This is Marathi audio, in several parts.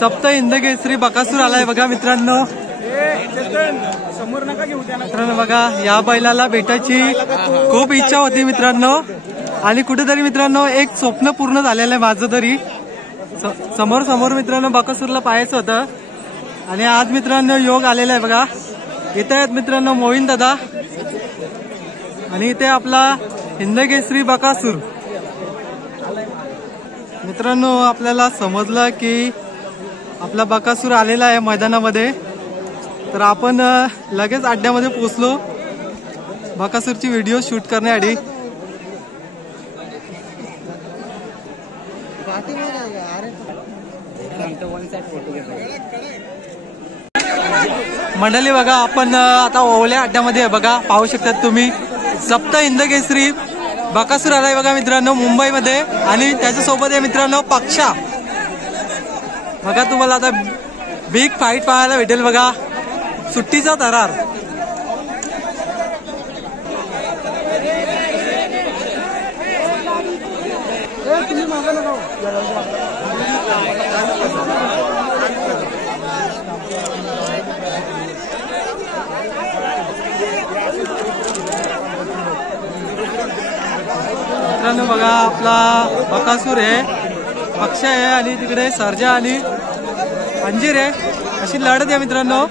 सप्त हिंदकेसरी बकासूर आलाय बघा मित्रांनो. समोर नका घेऊ मित्रांनो बघा, या बैलाला भेटायची खूप इच्छा होती मित्रांनो, आणि कुठेतरी मित्रांनो एक स्वप्न पूर्ण झालेलं आहे माझं तरी. समोर समोर मित्रांनो बकासूरला पाहायचं होतं, आणि आज मित्रांनो योग आलेला आहे बघा. इथे आहेत मित्रांनो मोहीन दादा, आणि इथे आपला हिंदकेसरी बकासूर. मित्रांनो आपल्याला समजलं की आपला बकासूर आलेला आहे मैदानामध्ये, तर आपण लगेच अड्ड्यामध्ये पोहोचलो बकासूरची व्हिडिओ शूट करण्यासाठी. मंडळी बघा, आपण आता ओवल्या अड्ड्यामध्ये बघा, पाहू शकतात तुम्ही सप्त हिंदकेसरी बकासूर आलाय बघा मित्रांनो मुंबईमध्ये, आणि त्याच्यासोबत आहे मित्रांनो पक्षा. बघा तुम्हाला आता बिग फाईट पाहायला भेटेल बघा, सुट्टीचा थरार. मित्रांनो बघा, आपला बकासूर आहे, पक्षा आहे, आणि तिकडे सर्जा आणि अंजीर आहे. अशी लढत आहे मित्रांनो.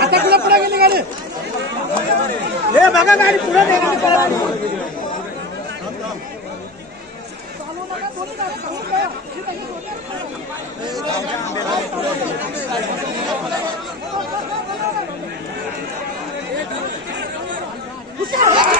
आता कुठे पुढे गेली गाडी, हे बघा गाडी पुढे गेली. चालू